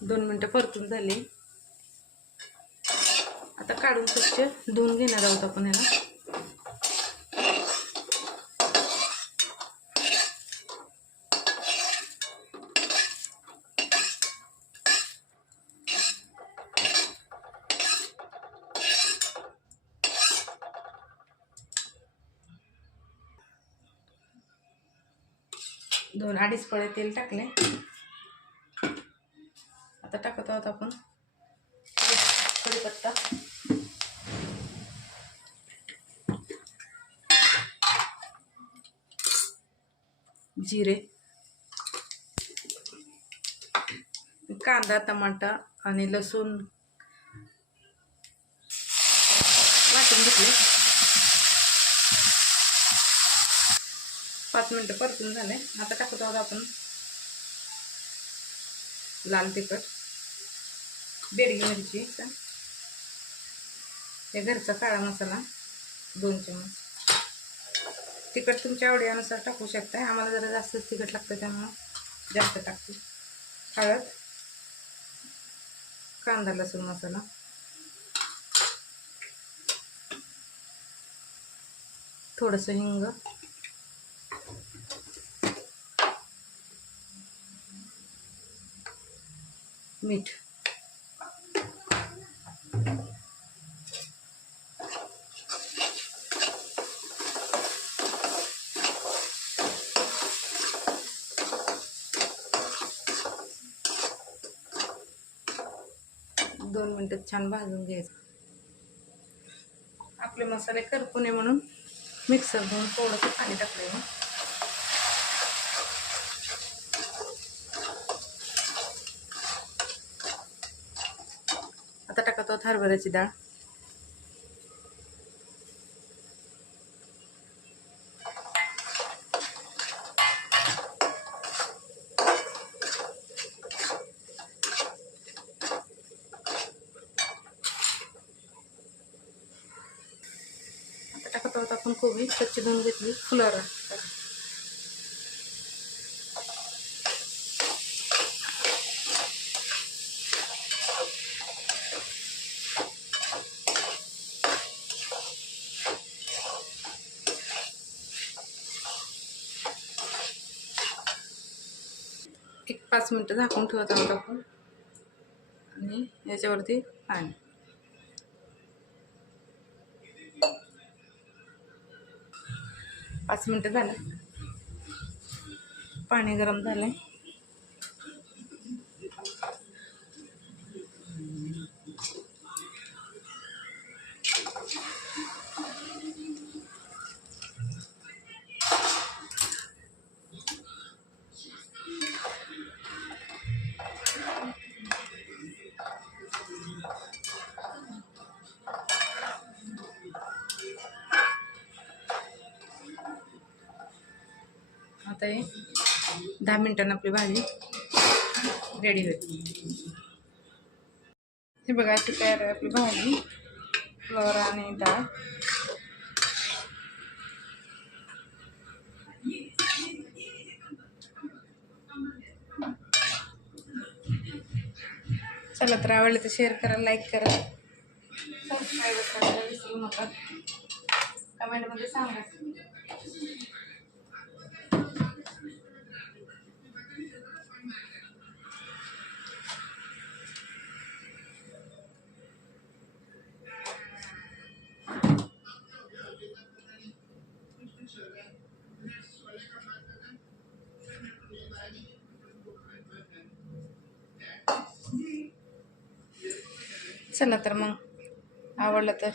दोन मिनटं परतून झाली. आता काढून स्वच्छ धुवून घेणार आहोत आपण ह्याला दोन अडीच पळे तेल टाकले आता टाकत आहोत आपण. कढीपत्ता जिरे. कांदा टमाटा आणि लसूण. वाटून घेतले पाच मिनटं परतून झाले. आता टाकत आहोत आपण. लाल तिखट. बेडगी मिरची हे घरचा काळा मसाला दोन चमच तिखट तुमच्या आवडीनुसार टाकू शकता आम्हाला जरा जास्तच तिखट लागतं त्यामुळं जास्त टाकते. हळद कांदा लसूण मसाला. थोडंसं हिंग. मीठ. दोन मिनटं छान भाजून घ्यायचं. आपले मसाले करपू नये म्हणून मिक्सर घेऊन थोडंसं पाणी टाकलं मग आता टाकत आहोत हरभऱ्याची डाळ. आता आपण कोबी स्वच्छ धुवून घेतली. फुलावर. एक पाच मिनटं झाकून ठेवत आहोत आपण. आणि याच्यावरती पाणी. पाच मिनटं झालं. पाणी गरम झालंय. आता हे दहा मिनटानं आपली भाजी रेडी होईल. हे बघा अशी तयार आहे आपली भाजी. फ्लोअर आणि डाळ. चला तर आवडलं तर शेअर करा लाईक करा. सबस्क्राईब करायला विसरू नका. कमेंटमध्ये सांगा. चला तर मग. आवडलं तर.